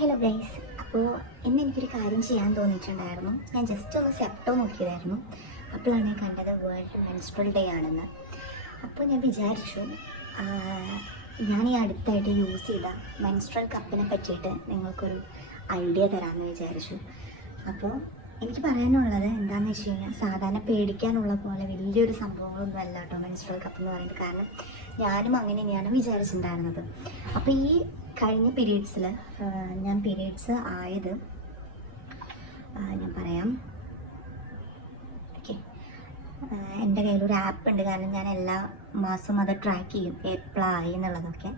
Hello guys, അപ്പോൾ ഇന്ന് എനിക്കൊരു കാര്യം ചെയ്യാൻ തോന്നിയിട്ടുണ്ടായിരുന്നു. ഞാൻ ജസ്റ്റ് ഒന്ന് സെപ്റ്റോ നോക്കിയതായിരുന്നു. അപ്പോഴാണ് ഞാൻ കണ്ടത് വേൾഡ് മെൻസ്ട്രൽ ഡേ ആണെന്ന്. അപ്പോൾ ഞാൻ വിചാരിച്ചു ഞാൻ ഈ അടുത്തായിട്ട് യൂസ് ചെയ്ത മെൻസ്ട്രൽ കപ്പിനെ പറ്റിയിട്ട് നിങ്ങൾക്കൊരു ഐഡിയ തരാമെന്ന് വിചാരിച്ചു. അപ്പോൾ എനിക്ക് പറയാനുള്ളത് എന്താണെന്ന് വെച്ച് കഴിഞ്ഞാൽ, സാധാരണ പേടിക്കാനുള്ള പോലെ വലിയൊരു സംഭവങ്ങളൊന്നും അല്ല കേട്ടോ മെൻസ്ട്രൽ കപ്പ് എന്ന് പറയുന്നത്. കാരണം ഞാനും അങ്ങനെ തന്നെയാണ് വിചാരിച്ചിട്ടുണ്ടായിരുന്നത്. അപ്പോൾ ഈ കഴിഞ്ഞ പീരീഡ്സിൽ ഞാൻ പീരീഡ്സ് ആയത് ഞാൻ പറയാം. ഓക്കെ, എൻ്റെ കയ്യിലൊരു ആപ്പ് ഉണ്ട്. കാരണം ഞാൻ എല്ലാ മാസവും അത് ട്രാക്ക് ചെയ്യും എപ്പോഴായി എന്നുള്ളതൊക്കെ.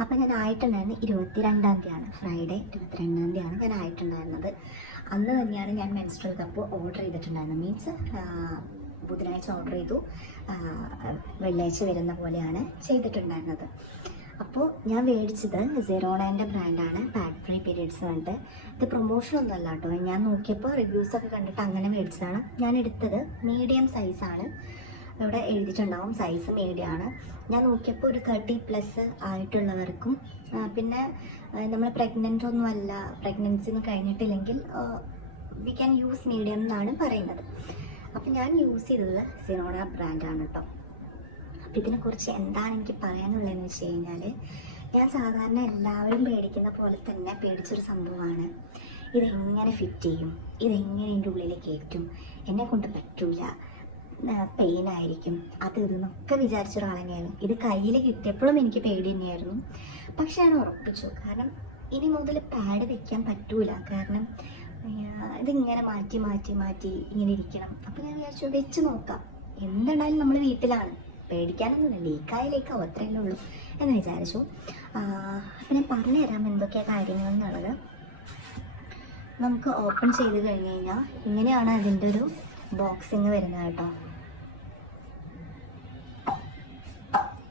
അപ്പോൾ ഞാൻ ആയിട്ടുണ്ടായിരുന്നത് 22-ാം തീയതിയാണ്, ഫ്രൈഡേ 22-ാം തീയതിയാണ് ഞാൻ ആയിട്ടുണ്ടായിരുന്നത്. അന്ന് തന്നെയാണ് ഞാൻ മെൻസ്ട്രൽ കപ്പ് ഓർഡർ ചെയ്തിട്ടുണ്ടായിരുന്നത്. മീൻസ് ബുധനാഴ്ച ഓർഡർ ചെയ്തു, വെള്ളിയാഴ്ച വരുന്ന പോലെയാണ് ചെയ്തിട്ടുണ്ടായിരുന്നത്. അപ്പോൾ ഞാൻ മേടിച്ചത് സെറോണേൻ്റെ ബ്രാൻഡാണ്, പാഡ് ഫ്രീ പീരീഡ്സ് പറഞ്ഞിട്ട്. ഇത് പ്രൊമോഷനൊന്നും അല്ല കേട്ടോ. ഞാൻ നോക്കിയപ്പോൾ റിവ്യൂസൊക്കെ കണ്ടിട്ട് അങ്ങനെ മേടിച്ചതാണ്. ഞാൻ എടുത്തത് മീഡിയം സൈസാണ്. ഇവിടെ എഴുതിയിട്ടുണ്ടാവും സൈസ് മീഡിയമാണ്. ഞാൻ നോക്കിയപ്പോൾ ഒരു 30+ ആയിട്ടുള്ളവർക്കും, പിന്നെ നമ്മൾ പ്രഗ്നൻ്റ് ഒന്നും അല്ല, പ്രഗ്നൻസിന് കഴിഞ്ഞിട്ടില്ലെങ്കിൽ വി ക്യാൻ യൂസ് മീഡിയം എന്നാണ് പറയുന്നത്. അപ്പോൾ ഞാൻ യൂസ് ചെയ്തത് സെറോണ ബ്രാൻഡാണ് കേട്ടോ. അപ്പോൾ ഇതിനെക്കുറിച്ച് എന്താണ് എനിക്ക് പറയാനുള്ളതെന്ന് വെച്ച് കഴിഞ്ഞാൽ, ഞാൻ സാധാരണ എല്ലാവരും പേടിക്കുന്ന പോലെ തന്നെ പേടിച്ചൊരു സംഭവമാണ്. ഇതെങ്ങനെ ഫിറ്റ് ചെയ്യും, ഇതെങ്ങനെ എൻ്റെ ഉള്ളിൽ കയറ്റും, എന്നെ കൊണ്ട് പറ്റൂല, പെയിനായിരിക്കും, അത് ഇതെന്നൊക്കെ വിചാരിച്ച ഒരാൾ തന്നെയാണ്. ഇത് കയ്യിൽ കിട്ടിയപ്പോഴും എനിക്ക് പേടി തന്നെയായിരുന്നു. പക്ഷെ ഞാൻ ഉറപ്പിച്ചു, കാരണം ഇനി മുതൽ പാഡ് വെക്കാൻ പറ്റൂല. കാരണം ഇതിങ്ങനെ മാറ്റി മാറ്റി മാറ്റി ഇങ്ങനെ ഇരിക്കണം. അപ്പോൾ ഞാൻ വിചാരിച്ചു വെച്ച് നോക്കാം, എന്തുണ്ടായാലും നമ്മൾ വീട്ടിലാണ്, പേടിക്കാനൊന്നുമില്ല, ലീക്കാവും അത്രയല്ലേ ഉള്ളൂ എന്ന് വിചാരിച്ചു. അപ്പം ഞാൻ പറഞ്ഞു തരാം എന്തൊക്കെയാണ് കാര്യങ്ങൾ എന്നുള്ളത്. നമുക്ക് ഓപ്പൺ ചെയ്ത് കഴിഞ്ഞ് കഴിഞ്ഞാൽ ഇങ്ങനെയാണ് അതിൻ്റെ ഒരു ബോക്സിങ് വരുന്നത് കേട്ടോ.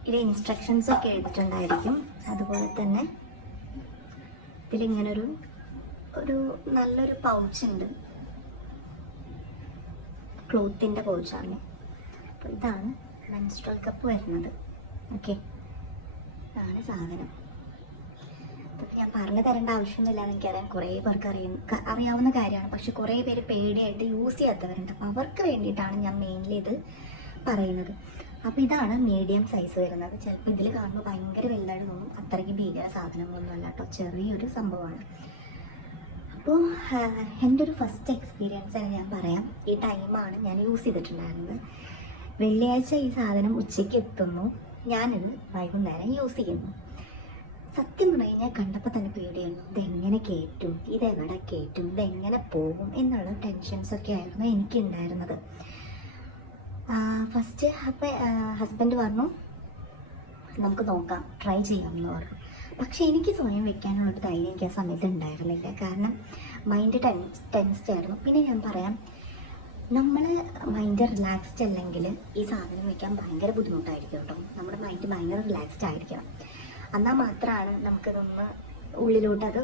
ഇതിൽ ഇൻസ്ട്രക്ഷൻസൊക്കെ എഴുതിയിട്ടുണ്ടായിരിക്കും. അതുപോലെ തന്നെ ഇതിലിങ്ങനൊരു നല്ലൊരു പൗച്ചുണ്ട്, ക്ലോത്തിൻ്റെ പൗച്ചാണ്. അപ്പോൾ ഇതാണ് മെൻസ്ട്രൽ കപ്പ് വരുന്നത്. ഓക്കെ, ഇതാണ് സാധനം. ഇതൊക്കെ ഞാൻ പറഞ്ഞു തരേണ്ട ആവശ്യമൊന്നുമില്ല, എനിക്കറിയാം, കുറേ പേർക്ക് അറിയാവുന്ന കാര്യമാണ്. പക്ഷെ കുറേ പേര് പേടിയായിട്ട് യൂസ് ചെയ്യാത്തവരുണ്ട്. അപ്പോൾ അവർക്ക് വേണ്ടിയിട്ടാണ് ഞാൻ മെയിൻലി ഇത് പറയുന്നത്. അപ്പോൾ ഇതാണ് മീഡിയം സൈസ് വരുന്നത്. ചിലപ്പോൾ ഇതിൽ കാണുമ്പോൾ ഭയങ്കര വലുതായിട്ട് തോന്നും, അത്രയ്ക്ക് ഭീകര സാധനങ്ങളൊന്നും അല്ല കേട്ടോ, ചെറിയൊരു സംഭവമാണ്. അപ്പോൾ എൻ്റെ ഒരു ഫസ്റ്റ് എക്സ്പീരിയൻസ് ഞാൻ പറയാം. ഈ ടൈമാണ് ഞാൻ യൂസ് ചെയ്തിട്ടുണ്ടായിരുന്നത്. വെള്ളിയാഴ്ച ഈ സാധനം ഉച്ചയ്ക്ക് എത്തുന്നു, ഞാനിത് വൈകുന്നേരം യൂസ് ചെയ്യുന്നു. സത്യം പറഞ്ഞു കഴിഞ്ഞാൽ കണ്ടപ്പോൾ തന്നെ പേടിയായിരുന്നു. ഇതെങ്ങനെ കയറ്റും, ഇതെവിടെ കയറ്റും, ഇതെങ്ങനെ പോകും എന്നുള്ള ടെൻഷൻസൊക്കെ ആയിരുന്നു എനിക്കുണ്ടായിരുന്നത്. ഫസ്റ്റ് അപ്പോൾ ഹസ്ബൻഡ് പറഞ്ഞു നമുക്ക് നോക്കാം, ട്രൈ ചെയ്യാമെന്ന് പറഞ്ഞു. പക്ഷേ എനിക്ക് സ്വയം വെക്കാനുള്ളൊരു ധൈര്യം എനിക്ക് ആ സമയത്ത് ഉണ്ടായിരുന്നില്ല. കാരണം മൈൻഡ് ടെൻസ്ഡ് ആയിരുന്നു. പിന്നെ ഞാൻ പറയാം, നമ്മൾ മൈൻഡ് റിലാക്സ്ഡ് അല്ലെങ്കിൽ ഈ സാധനം വയ്ക്കാൻ ഭയങ്കര ബുദ്ധിമുട്ടായിരിക്കും കേട്ടോ. നമ്മുടെ മൈൻഡ് ഭയങ്കര റിലാക്സ്ഡ് ആയിരിക്കണം, എന്നാൽ മാത്രമാണ് നമുക്കതൊന്ന് ഉള്ളിലോട്ട് അത്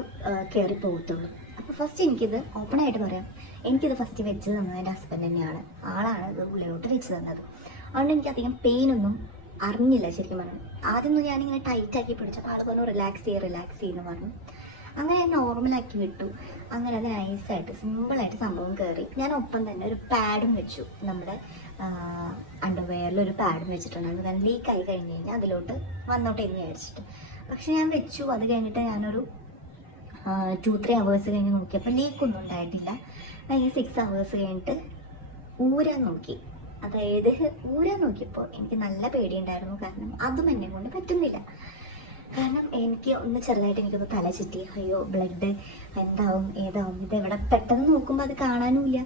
കയറി പോകത്തുള്ളൂ. അപ്പോൾ ഫസ്റ്റ് എനിക്കിത് ഓപ്പണായിട്ട് പറയാം, എനിക്കിത് ഫസ്റ്റ് വെച്ച് തന്നത് എൻ്റെ ഹസ്ബൻഡ് തന്നെയാണ്. ആളാണ് ഇത് ഉള്ളിലോട്ട് വെച്ച് തന്നത്. അതുകൊണ്ട് എനിക്കധികം പെയിനൊന്നും അറിഞ്ഞില്ല ശരിക്കും പറഞ്ഞു. ആദ്യമൊന്നും ഞാനിങ്ങനെ ടൈറ്റാക്കി പിടിച്ചപ്പോൾ ആൾ പറഞ്ഞു റിലാക്സ് ചെയ്യുമെന്ന് പറഞ്ഞു. അങ്ങനെ നോർമലാക്കി വിട്ടു. അങ്ങനെ അത് നൈസായിട്ട് സിമ്പിളായിട്ട് സംഭവം കയറി. ഞാൻ ഒപ്പം തന്നെ ഒരു പാഡും വെച്ചു, നമ്മുടെ അണ്ടർവെയറിലൊരു പാഡും വെച്ചിട്ടുണ്ടായിരുന്നു. കാരണം ലീക്കായി കഴിഞ്ഞ് കഴിഞ്ഞാൽ അതിലോട്ട് വന്നോട്ടെ എന്ന് വിചാരിച്ചിട്ട്. പക്ഷെ ഞാൻ വെച്ചു. അത് കഴിഞ്ഞിട്ട് ഞാനൊരു 2-3 hours കഴിഞ്ഞ് നോക്കിയപ്പോൾ ലീക്കൊന്നും ഉണ്ടായിട്ടില്ല. ഈ 6 hours കഴിഞ്ഞിട്ട് ഊരാൻ നോക്കി. അതായത് ഊരാൻ നോക്കിയപ്പോൾ എനിക്ക് നല്ല പേടിയുണ്ടായിരുന്നു. കാരണം അതും എന്നെ കൊണ്ട് പറ്റുന്നില്ല. കാരണം എനിക്ക് ഒന്ന് ചെറുതായിട്ട് എനിക്കൊന്ന് തല ചുറ്റി, അയ്യോ ബ്ലഡ് എന്താവും ഏതാവും, ഇതെവിടെ പെട്ടെന്ന് നോക്കുമ്പോൾ അത് കാണാനുമില്ല,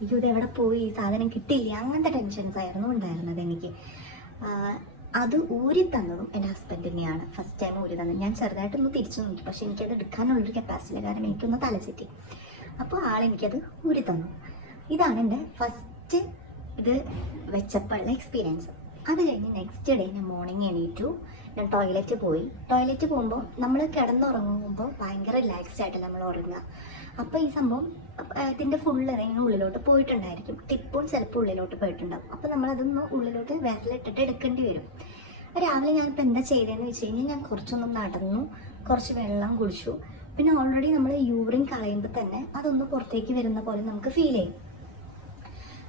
അയ്യോ ഇതെവിടെ പോയി, സാധനം കിട്ടില്ല, അങ്ങനത്തെ ടെൻഷൻസ് ആയിരുന്നു ഉണ്ടായിരുന്നത് എനിക്ക്. അത് ഊരി തന്നതും എൻ്റെ ഹസ്ബൻഡ് തന്നെയാണ്. ഫസ്റ്റ് ടൈം ഊരി തന്നത്. ഞാൻ ചെറുതായിട്ടൊന്ന് തിരിച്ചു നോക്കി, പക്ഷെ എനിക്കത് എടുക്കാനുള്ളൊരു കപ്പാസിറ്റി ഇല്ല. കാരണം എനിക്കൊന്ന് തല ചുറ്റി. അപ്പോൾ ആളെനിക്കത് ഊരി തന്നു. ഇതാണ് എൻ്റെ ഫസ്റ്റ് ഇത് വെച്ചപ്പോഴുള്ള എക്സ്പീരിയൻസ്. അത് കഴിഞ്ഞ് നെക്സ്റ്റ് ഡേ ഞാൻ മോർണിംഗ് എണീറ്റു. ഞാൻ ടോയ്ലറ്റ് പോയി. ടോയ്ലറ്റ് പോകുമ്പോൾ നമ്മൾ കിടന്നുറങ്ങുമ്പോൾ ഭയങ്കര റിലാക്സ്ഡ് ആയിട്ടല്ല നമ്മൾ ഉറങ്ങുക. അപ്പോൾ ഈ സംഭവം ഇതിൻ്റെ ഫുള്ള് ഇങ്ങനെ ഉള്ളിലോട്ട് പോയിട്ടുണ്ടായിരിക്കും. ടിപ്പും ചിലപ്പോൾ ഉള്ളിലോട്ട് പോയിട്ടുണ്ടാകും. അപ്പോൾ നമ്മളതൊന്ന് ഉള്ളിലോട്ട് വിരലിട്ടിട്ട് എടുക്കേണ്ടി വരും. രാവിലെ ഞാനിപ്പോൾ എന്താ ചെയ്തതെന്ന് വെച്ച് കഴിഞ്ഞാൽ, ഞാൻ കുറച്ചൊന്നും നടന്നു, കുറച്ച് വെള്ളം കുടിച്ചു, പിന്നെ ഓൾറെഡി നമ്മൾ യൂറിൻ കളയുമ്പോൾ തന്നെ അതൊന്ന് പുറത്തേക്ക് വരുന്ന പോലെ നമുക്ക് ഫീൽ ചെയ്യും.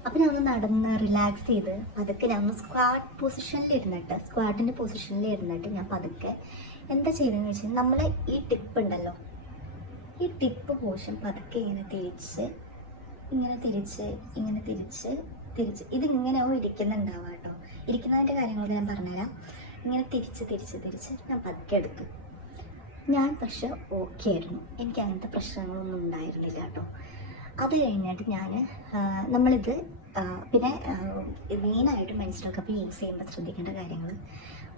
അപ്പം ഞാൻ ഒന്ന് നടന്ന് റിലാക്സ് ചെയ്ത് പതുക്കെ ഞാൻ ഒന്ന് സ്ക്വാട്ടിൻ്റെ പൊസിഷനിൽ ഇരുന്നിട്ട് ഞാൻ പതുക്കെ എന്താ ചെയ്തതെന്ന് വെച്ചാൽ നമ്മൾ ഈ ടിപ്പ് ഉണ്ടല്ലോ, ഈ ടിപ്പ് പോർഷൻ പതുക്കെ ഇങ്ങനെ തിരിച്ച് ഇതിങ്ങനെയാവും ഇരിക്കുന്നുണ്ടാവുക കേട്ടോ. ഇരിക്കുന്നതിൻ്റെ കാര്യങ്ങളൊക്കെ ഞാൻ പറഞ്ഞുതരാം. ഇങ്ങനെ തിരിച്ച് ഞാൻ പതുക്കെ എടുത്തു. ഞാൻ പക്ഷെ ഓക്കെ ആയിരുന്നു, എനിക്ക് അങ്ങനത്തെ പ്രശ്നങ്ങളൊന്നും ഉണ്ടായിരുന്നില്ല കേട്ടോ. അത് കഴിഞ്ഞിട്ട് ഞാൻ നമ്മളിത് പിന്നെ മെയിനായിട്ട് മെൻസ്ട്രൽ കപ്പ് യൂസ് ചെയ്യുമ്പോൾ ശ്രദ്ധിക്കേണ്ട കാര്യങ്ങൾ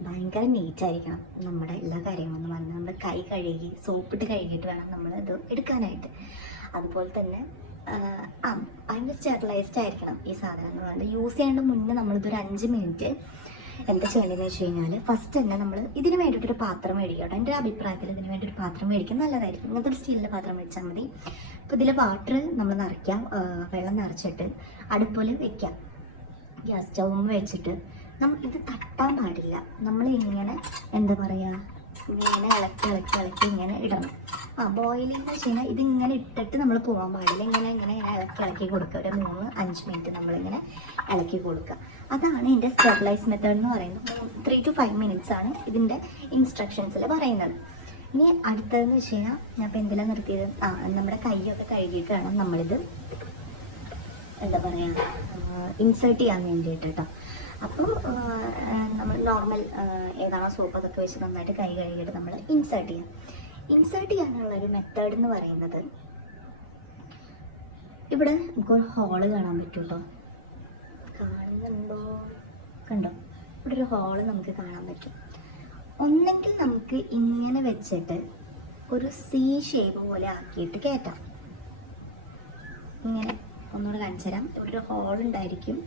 ഭയങ്കര നീറ്റായിരിക്കണം. നമ്മുടെ എല്ലാ കാര്യങ്ങളെന്ന് പറഞ്ഞാൽ നമ്മൾ കൈ കഴുകി സോപ്പിട്ട് കഴുകിയിട്ട് വേണം നമ്മളിത് എടുക്കാനായിട്ട്. അതുപോലെ തന്നെ ഭയങ്കര സ്റ്റെറിലൈസ്ഡ് ആയിരിക്കണം ഈ സാധനം എന്ന് പറയുന്നത്. യൂസ് ചെയ്യേണ്ട മുന്നേ നമ്മളിതൊരു 5 മിനിറ്റ് എന്താ ചെയ്യേണ്ടതെന്ന് വെച്ച് കഴിഞ്ഞാൽ ഫസ്റ്റ് തന്നെ നമ്മൾ ഇതിന് വേണ്ടിയിട്ടൊരു പാത്രം മേടിക്കുക കേട്ടോ. എൻ്റെ ഒരു അഭിപ്രായത്തിൽ ഇതിന് വേണ്ടി ഒരു പാത്രം മേടിക്കുന്നത് നല്ലതായിരിക്കും. ഇങ്ങനത്തെ ഒരു സ്റ്റീലിൻ്റെ പാത്രം മേടിച്ചാൽ മതി. അപ്പോൾ ഇതിൽ വാട്ടർ നമ്മൾ നിറയ്ക്കാം, വെള്ളം നിറച്ചിട്ട് അടുപ്പിൽ വെക്കാം. ഗ്യാസ് സ്റ്റൗമ്മ വെച്ചിട്ട് ഇത് തട്ടാൻ പാടില്ല. നമ്മൾ ഇങ്ങനെ എന്താ പറയുക, ഇങ്ങനെ ഇളക്കി ഇങ്ങനെ ഇടണം. ബോയിലിംഗ് എന്ന് വെച്ച് കഴിഞ്ഞാൽ ഇതിങ്ങനെ ഇട്ടിട്ട് നമ്മൾ പോകാൻ പാടില്ല. ഇങ്ങനെ ഇളക്കി കൊടുക്കുക. ഒരു 3-5 മിനിറ്റ് നമ്മളിങ്ങനെ ഇളക്കി കൊടുക്കുക. അതാണ് ഇതിൻ്റെ സ്റ്റെറിലൈസ് മെത്തേഡ് എന്ന് പറയുന്നത്. 3 to 5 മിനിറ്റ്സ് ആണ് ഇതിൻ്റെ ഇൻസ്ട്രക്ഷൻസിൽ പറയുന്നത്. ഇനി അടുത്തതെന്ന് വെച്ച് കഴിഞ്ഞാൽ ഞാൻ ഇപ്പോൾ എന്തെല്ലാം നിർത്തിയത്, നമ്മുടെ കൈയൊക്കെ കഴുകിയിട്ട് വേണം നമ്മളിത് എന്താ പറയുക ഇൻസേർട്ട് ചെയ്യാൻ വേണ്ടിയിട്ട് കേട്ടോ. അപ്പോൾ നമ്മൾ നോർമൽ ഏതാണോ സോപ്പ് അതൊക്കെ വെച്ച് നന്നായിട്ട് കൈ കഴുകിയിട്ട് നമ്മൾ ഇൻസേർട്ട് ചെയ്യാനുള്ളൊരു മെത്തേഡ് എന്ന് പറയുന്നത്, ഇവിടെ നമുക്കൊരു ഹോള് കാണാൻ പറ്റും കേട്ടോ. കണ്ടോ, ഇവിടെ ഒരു ഹോള് നമുക്ക് കാണാൻ പറ്റും. ഒന്നെങ്കിൽ നമുക്ക് ഇങ്ങനെ വെച്ചിട്ട് ഒരു സി ഷേപ്പ് പോലെ ആക്കിയിട്ട് കയറ്റാം. ഇങ്ങനെ ഒന്നുകൂടെ കാണിച്ചു തരാം. ഇവിടെ ഒരു ഹോൾ ഉണ്ടായിരിക്കും.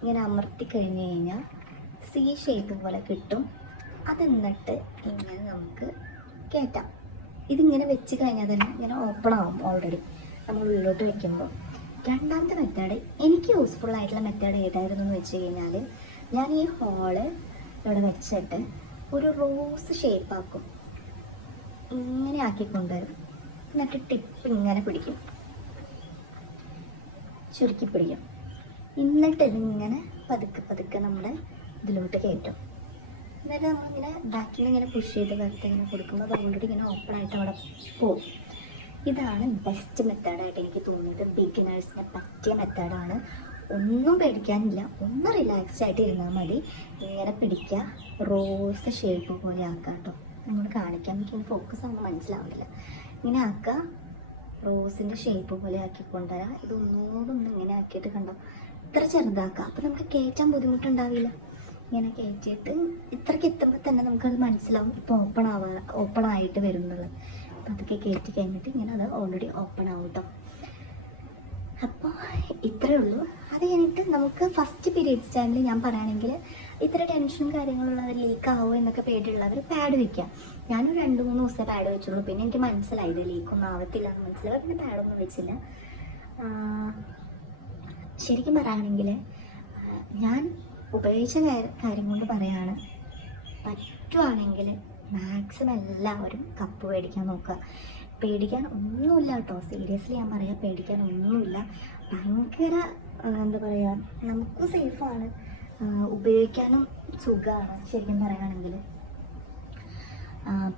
ഇങ്ങനെ അമർത്തി കഴിഞ്ഞ് കഴിഞ്ഞാൽ സി ഷേപ്പ് പോലെ കിട്ടും. അതെന്നിട്ട് ഇങ്ങനെ നമുക്ക് കയറ്റാം. ഇതിങ്ങനെ വെച്ച് കഴിഞ്ഞാൽ തന്നെ ഇങ്ങനെ ഓപ്പൺ ആവും ഓൾറെഡി നമ്മൾ ഉള്ളിലോട്ട് വെക്കുമ്പോൾ. രണ്ടാമത്തെ മെത്തേഡ്, എനിക്ക് യൂസ്ഫുൾ ആയിട്ടുള്ള മെത്തേഡ് ഏതായിരുന്നു എന്ന് വെച്ച് കഴിഞ്ഞാൽ, ഞാൻ ഈ ഹോള് ഇവിടെ വെച്ചിട്ട് ഒരു റോസ് ഷേപ്പാക്കും. ഇങ്ങനെ ആക്കി കൊണ്ടുവരും. എന്നിട്ട് ടിപ്പ് ഇങ്ങനെ പിടിക്കും, ചുരുക്കി പിടിക്കും. എന്നിട്ട് ഇതിങ്ങനെ പതുക്കെ നമ്മുടെ ഇതിലോട്ട് കയറ്റും. എന്നിട്ട് നമ്മളിങ്ങനെ ബാക്കിൽ ഇങ്ങനെ പുഷ് ചെയ്ത് വെറുതെ ഇങ്ങനെ കൊടുക്കുമ്പോൾ അത് ഓൾറെഡി ഇങ്ങനെ ഓപ്പൺ ആയിട്ട് അവിടെ പോകും. ഇതാണ് ബെസ്റ്റ് മെത്തേഡായിട്ട് എനിക്ക് തോന്നിയത്. ബിഗിനേഴ്സിനെ പറ്റിയ മെത്തേഡാണ്. ഒന്നും പേടിക്കാനില്ല, ഒന്ന് റിലാക്സ്ഡ് ആയിട്ട് ഇരുന്നാൽ മതി. ഇങ്ങനെ പിടിക്കുക, റോസ് ഷേപ്പ് പോലെ ആക്കുക കേട്ടോ. നമ്മൾ കാണിക്കാൻ എനിക്ക് ഫോക്കസ് ആകുമ്പോൾ മനസ്സിലാവില്ല. ഇങ്ങനെ ആക്കുക, റോസിൻ്റെ ഷേപ്പ് പോലെ ആക്കിക്കൊണ്ടുവരാം. ഇതൊന്നുകൂടെ ഇങ്ങനെ ആക്കിയിട്ട് കണ്ടോ, ഇത്ര ചെറുതാക്കുക. അപ്പോൾ നമുക്ക് കയറ്റാൻ ബുദ്ധിമുട്ടുണ്ടാവില്ല. ഇങ്ങനെ കയറ്റിയിട്ട് ഇത്രയ്ക്ക് എത്തുമ്പോൾ തന്നെ നമുക്കത് മനസ്സിലാവും ഇപ്പോൾ ഓപ്പൺ ആയിട്ട് വരുന്നുള്ളത്. അപ്പോൾ അതൊക്കെ കയറ്റി കഴിഞ്ഞിട്ട് ഇങ്ങനെ അത് ഓൾറെഡി ഓപ്പൺ ആവും കേട്ടോ. അപ്പോൾ ഇത്രയേ ഉള്ളൂ. അത് കഴിഞ്ഞിട്ട് നമുക്ക് ഫസ്റ്റ് പീരീഡ്സ് ടൈമിൽ ഞാൻ പറയുകയാണെങ്കിൽ ഇത്ര ടെൻഷനും കാര്യങ്ങളുള്ളവർ ലീക്ക് ആവുമോ എന്നൊക്കെ പേടിയുള്ളവർ പാഡ് വയ്ക്കാം. ഞാനൊരു 2-3 ദിവസമേ പാഡ് വെച്ചുള്ളൂ. പിന്നെ എനിക്ക് മനസ്സിലായി ഇത് ലീക്കൊന്നും ആവത്തില്ല എന്ന് മനസ്സിലായി. പിന്നെ പാഡൊന്നും വെച്ചില്ല. ശരിക്കും പറയുകയാണെങ്കിൽ ഞാൻ ഉപയോഗിച്ച കാര്യം കൊണ്ട് പറയുകയാണ്, പറ്റുവാണെങ്കിൽ മാക്സിമം എല്ലാവരും കപ്പ് മേടിക്കാൻ നോക്കുക. പേടിക്കാൻ ഒന്നുമില്ല കേട്ടോ. സീരിയസ്ലി ഞാൻ പറയാം, പേടിക്കാൻ ഒന്നുമില്ല. ഭയങ്കര എന്താ പറയുക, നമുക്ക് സേഫാണ്, ഉപയോഗിക്കാനും സുഖമാണ് ശരിക്കും പറയുകയാണെങ്കിൽ.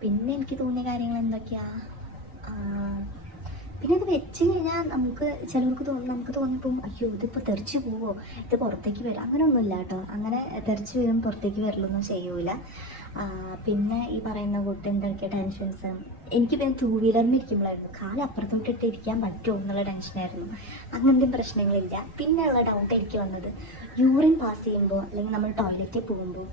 പിന്നെ എനിക്ക് തോന്നിയ കാര്യങ്ങൾ എന്തൊക്കെയാണ്, പിന്നെ ഇത് വെച്ച് കഴിഞ്ഞാൽ നമുക്ക് തോന്നിപ്പോൾ അയ്യോ ഇതിപ്പോൾ തെറിച്ച് പോവോ, ഇത് പുറത്തേക്ക് വരും, അങ്ങനെ ഒന്നുമില്ല കേട്ടോ. അങ്ങനെ തെറിച്ച് വരും പുറത്തേക്ക് വരലൊന്നും ചെയ്യൂല. പിന്നെ ഈ പറയുന്ന കൂട്ട് എന്തൊക്കെ ടെൻഷൻസ്, എനിക്ക് പിന്നെ 2 വീലറിന് ഇരിക്കുമ്പോഴായിരുന്നു കാലം അപ്പുറത്തോട്ടിട്ട് ഇരിക്കാൻ പറ്റുമോ എന്നുള്ള ടെൻഷനായിരുന്നു. അങ്ങനത്തെ പ്രശ്നങ്ങളില്ല. പിന്നെ ഉള്ള ഡൗട്ട് എനിക്ക് വന്നത്, യൂറിൻ പാസ് ചെയ്യുമ്പോൾ അല്ലെങ്കിൽ നമ്മൾ ടോയ്ലറ്റിൽ പോകുമ്പോൾ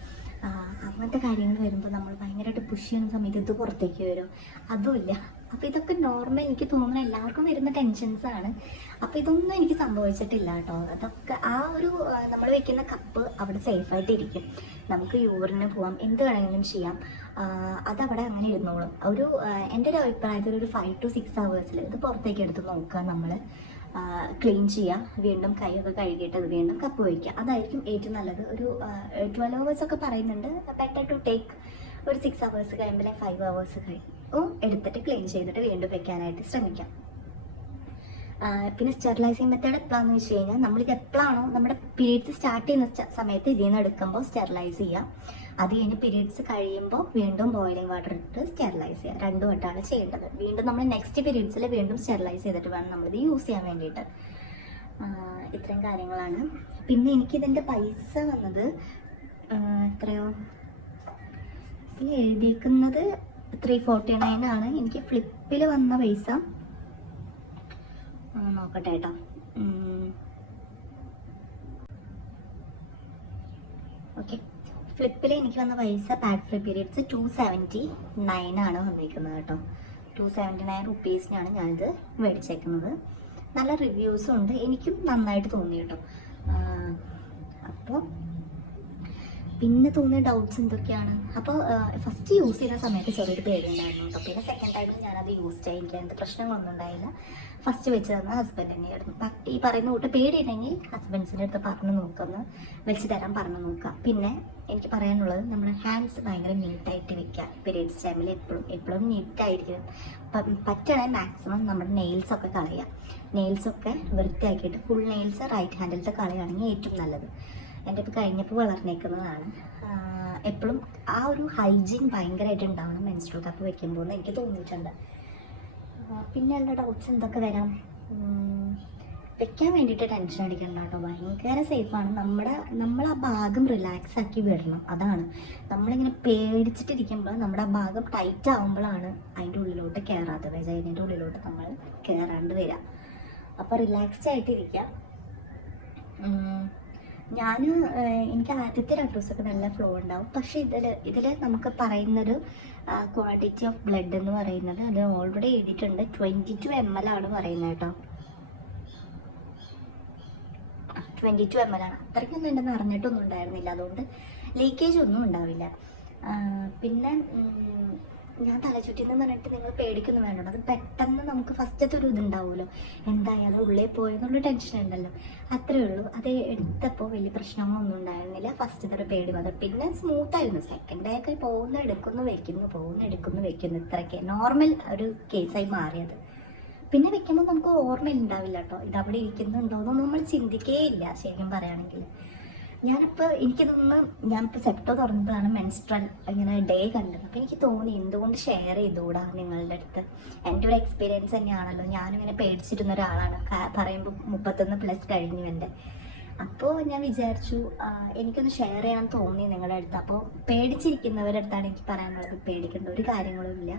അങ്ങനത്തെ കാര്യങ്ങൾ വരുമ്പോൾ നമ്മൾ ഭയങ്കരമായിട്ട് പുഷ് ചെയ്യുന്ന സമയത്ത് ഇത് പുറത്തേക്ക് വരും, അതുമില്ല. അപ്പോൾ ഇതൊക്കെ നോർമൽ, എനിക്ക് തോന്നുന്ന എല്ലാവർക്കും വരുന്ന ടെൻഷൻസാണ്. അപ്പോൾ ഇതൊന്നും എനിക്ക് സംഭവിച്ചിട്ടില്ല കേട്ടോ. അതൊക്കെ ഒരു നമ്മൾ വെക്കുന്ന കപ്പ് അവിടെ സേഫായിട്ട് ഇരിക്കും. നമുക്ക് യൂറിന് പോവാം, എന്ത് വേണമെങ്കിലും ചെയ്യാം. അതവിടെ അങ്ങനെ ഇരുന്നോളും. എൻ്റെ ഒരു അഭിപ്രായത്തിൽ ഒരു 5 to 6 hours ഇത് പുറത്തേക്ക് എടുത്ത് നോക്കുക. നമ്മൾ ക്ലീൻ ചെയ്യുക, വീണ്ടും കൈയൊക്കെ കഴുകിയിട്ട് അത് വീണ്ടും കപ്പ് വയ്ക്കുക. അതായിരിക്കും ഏറ്റവും നല്ലത്. ഒരു 12 hours ഒക്കെ പറയുന്നുണ്ട്. ബെറ്റർ ടു ടേക്ക് ഒരു 6 hours കഴിയുമ്പോൾ 5 hours കഴിയും എടുത്തിട്ട് ക്ലീൻ ചെയ്തിട്ട് വീണ്ടും വെക്കാനായിട്ട് ശ്രമിക്കാം. പിന്നെ സ്റ്റെറിലൈസിങ് മെത്തേഡ് എപ്പോഴാണെന്ന് വെച്ച് കഴിഞ്ഞാൽ നമ്മളിത് എപ്പോഴാണോ നമ്മുടെ പീരീഡ്സ് സ്റ്റാർട്ട് ചെയ്യുന്ന സമയത്ത് ഇതിൽ നിന്ന് എടുക്കുമ്പോൾ സ്റ്റെറിലൈസ് ചെയ്യുക. അത് കഴിഞ്ഞ് പീരീഡ്സ് കഴിയുമ്പോൾ വീണ്ടും ബോയിലിംഗ് വാട്ടർ ഇട്ട് സ്റ്റെറിലൈസ് ചെയ്യുക. 2 വട്ടമാണ് ചെയ്യേണ്ടത്. വീണ്ടും നമ്മൾ നെക്സ്റ്റ് പീരീഡ്സിൽ വീണ്ടും സ്റ്റെറിലൈസ് ചെയ്തിട്ട് വേണം നമ്മളിത് യൂസ് ചെയ്യാൻ വേണ്ടിയിട്ട്. ഇത്രയും കാര്യങ്ങളാണ്. പിന്നെ എനിക്കിതിൻ്റെ പൈസ വന്നത് എത്രയോ ഇതിൽ എഴുതിയിരിക്കുന്നത് 349 ആണ്. എനിക്ക് ഫ്ലിപ്പിൽ വന്ന പൈസ നോക്കട്ടെ കേട്ടോ. ഓക്കെ, ഫ്ലിപ്പിൽ എനിക്ക് വന്ന പൈസ പാഡ് ഫ്രീ പീരീഡ്സ് 279 ആണ് വന്നിരിക്കുന്നത് കേട്ടോ. 279 റുപ്പീസിനാണ് ഞാനിത് മേടിച്ചേക്കുന്നത്. നല്ല റിവ്യൂസും ഉണ്ട്, എനിക്കും നന്നായിട്ട് തോന്നി കേട്ടോ. അപ്പോൾ പിന്നെ തോന്നിയ ഡൗട്ട്സ് എന്തൊക്കെയാണ്? അപ്പോൾ ഫസ്റ്റ് യൂസ് ചെയ്യുന്ന സമയത്ത് ചെറിയൊരു പേടിയുണ്ടായിരുന്നു കേട്ടോ. പിന്നെ സെക്കൻഡ് ടൈമിൽ ഞാനത് യൂസ് ചെയ്യാൻ എനിക്ക് എന്ത് പ്രശ്നങ്ങളൊന്നും ഉണ്ടായില്ല. ഫസ്റ്റ് വെച്ച് തന്ന ഹസ്ബൻഡ് തന്നെയായിരുന്നു. ഈ പറയുന്ന കൂട്ട് പേടിയുണ്ടെങ്കിൽ ഹസ്ബൻഡ്സിൻ്റെ അടുത്ത് പറഞ്ഞു നോക്കാമെന്ന് വെച്ച് തരാൻ പറഞ്ഞു നോക്കാം. പിന്നെ എനിക്ക് പറയാനുള്ളത് നമ്മുടെ ഹാൻഡ്സ് ഭയങ്കര നീറ്റായിട്ട് വെക്കുക. പീരീഡ്സ് ടൈമിൽ എപ്പോഴും നീറ്റായിരിക്കും. പറ്റണേ മാക്സിമം നമ്മുടെ നെയിൽസൊക്കെ കളയുക. നെയിൽസൊക്കെ വൃത്തിയാക്കിയിട്ട് ഫുൾ നെയിൽസ് റൈറ്റ് ഹാൻഡിലത്തെ കളയുകയാണെങ്കിൽ ഏറ്റവും നല്ലത്. എൻ്റെ ഇപ്പോൾ കഴിഞ്ഞപ്പോൾ വളർന്നേക്കുന്നതാണ്. എപ്പോഴും ആ ഒരു ഹൈജീൻ ഭയങ്കരമായിട്ട് ഉണ്ടാവണം മെൻസ്ട്രൽ കപ്പ് വെക്കുമ്പോൾ എന്ന് എനിക്ക് തോന്നിയിട്ടുണ്ട്. പിന്നെ എല്ലാ ഡൗട്ട്സ് എന്തൊക്കെ വരാം? വെക്കാൻ വേണ്ടിയിട്ട് ടെൻഷൻ അടിക്കണ്ട കേട്ടോ. ഭയങ്കര സേഫാണ്. നമ്മൾ ആ ഭാഗം റിലാക്സ് ആക്കി വിടണം. അതാണ് നമ്മളിങ്ങനെ പേടിച്ചിട്ടിരിക്കുമ്പോൾ നമ്മുടെ ആ ഭാഗം ടൈറ്റ് ആകുമ്പോഴാണ് അതിൻ്റെ ഉള്ളിലോട്ട് കയറാത്തത്. വജൈനയുടെ ഉള്ളിലോട്ട് നമ്മൾ കയറാണ്ട് വരിക. അപ്പോൾ റിലാക്സ്ഡ് ആയിട്ടിരിക്കുക. എനിക്ക് ആദ്യത്തെ 2 ദിവസമൊക്കെ നല്ല ഫ്ലോ ഉണ്ടാവും. പക്ഷേ ഇതിൽ നമുക്ക് പറയുന്നൊരു ക്വാണ്ടിറ്റി ഓഫ് ബ്ലഡ് എന്ന് പറയുന്നത് അത് ഓൾറെഡി എഴുതിയിട്ടുണ്ട്. 22 ml ആണ് പറയുന്നത് കേട്ടോ. 22 ml ആണ്. അത്രയ്ക്കൊന്നും ഉണ്ടെന്ന് അറിഞ്ഞിട്ടൊന്നും ഉണ്ടായിരുന്നില്ല. അതുകൊണ്ട് ലീക്കേജ് ഒന്നും ഉണ്ടാവില്ല. പിന്നെ ഞാൻ തലചുറ്റിന്ന് പറഞ്ഞിട്ട് നിങ്ങൾ പേടിക്കുന്നു വേണ്ടോ. അത് പെട്ടെന്ന് നമുക്ക് ഫസ്റ്റത്തെ ഒരു ഇതുണ്ടാവുമല്ലോ, എന്തായാലും ഉള്ളിൽ പോയെന്നുള്ള ടെൻഷൻ ഉണ്ടല്ലോ, അത്രേ ഉള്ളൂ. അത് എടുത്തപ്പോൾ വലിയ പ്രശ്നങ്ങളൊന്നും ഉണ്ടായിരുന്നില്ല. ഫസ്റ്റത്തെ ഒരു പേടി വന്നു. പിന്നെ സ്മൂത്തായിരുന്നു. സെക്കൻഡ് ഡേ ഒക്കെ എടുക്കുന്നു വെക്കുന്നു ഇത്രയൊക്കെ നോർമൽ ഒരു കേസായി മാറിയത്. പിന്നെ വെക്കുമ്പോൾ നമുക്ക് ഓർമ്മ ഉണ്ടാവില്ല കേട്ടോ, ഇതവിടെ ഇരിക്കുന്നുണ്ടോയെന്നൊന്നും നമ്മൾ ചിന്തിക്കേ ഇല്ല ശരിക്കും പറയുകയാണെങ്കിൽ. ഞാനിപ്പോൾ സെപ്റ്റോ തുറന്നപ്പോഴാണ് മെൻസ്ട്രൽ ഇങ്ങനെ ഡേ കണ്ടത്. അപ്പോൾ എനിക്ക് തോന്നി എന്തുകൊണ്ട് ഷെയർ ചെയ്തുകൂടാ നിങ്ങളുടെ അടുത്ത്. എൻ്റെ ഒരു എക്സ്പീരിയൻസ് തന്നെയാണല്ലോ. ഞാനിങ്ങനെ പേടിച്ചിരുന്ന ഒരാളാണ്. പറയുമ്പോൾ 31+ കഴിഞ്ഞു എൻ്റെ. അപ്പോൾ ഞാൻ വിചാരിച്ചു എനിക്കൊന്ന് ഷെയർ ചെയ്യാൻ തോന്നി നിങ്ങളുടെ അടുത്ത്. അപ്പോൾ പേടിച്ചിരിക്കുന്നവരുടെ അടുത്താണ് എനിക്ക് പറയാനുള്ളത്. പേടിക്കേണ്ട ഒരു കാര്യങ്ങളും ഇല്ല.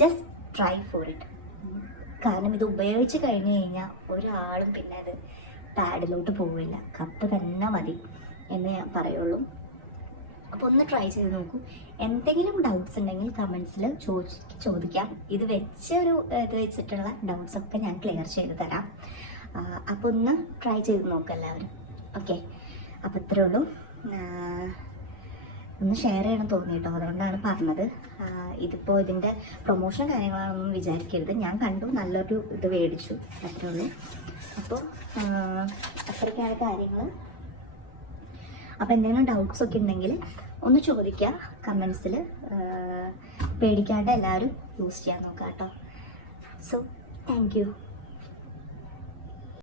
Just try for it. കാരണം ഇത് ഉപയോഗിച്ച് കഴിഞ്ഞ് കഴിഞ്ഞാൽ ഒരാളും പിന്നെ അത് പാഡിലോട്ട് പോവില്ല. കപ്പ് തന്നെ മതി എന്ന് ഞാൻ പറയുള്ളൂ. അപ്പോൾ ഒന്ന് ട്രൈ ചെയ്ത് നോക്കൂ. എന്തെങ്കിലും ഡൗട്ട്സ് ഉണ്ടെങ്കിൽ കമൻസിൽ ചോദിക്കാം. ഇത് വെച്ചിട്ടുള്ള ഡൗട്ട്സൊക്കെ ഞാൻ ക്ലിയർ ചെയ്ത് തരാം. അപ്പോൾ ഒന്ന് ട്രൈ ചെയ്ത് നോക്കുക എല്ലാവരും. ഓക്കെ, അപ്പോൾ ഇത്രേ ഉള്ളൂ. ഒന്ന് ഷെയർ ചെയ്യണം തോന്നി കേട്ടോ, അതുകൊണ്ടാണ് പറഞ്ഞത്. ഇതിപ്പോൾ ഇതിൻ്റെ പ്രൊമോഷൻ കാര്യങ്ങളാണെന്നൊന്നും വിചാരിക്കരുത്. ഞാൻ കണ്ടു, നല്ലൊരു ഇത് മേടിച്ചു, അത്രേ ഉള്ളൂ. അപ്പോൾ അത്രയ്ക്കാണ് കാര്യങ്ങൾ. അപ്പോൾ എന്തെങ്കിലും ഡൗട്ട്സ് ഒക്കെ ഉണ്ടെങ്കിൽ ഒന്ന് ചോദിക്കുക കമൻസിൽ. പേടിക്കാണ്ട് എല്ലാവരും യൂസ് ചെയ്യാൻ നോക്കാം കേട്ടോ. So thank you.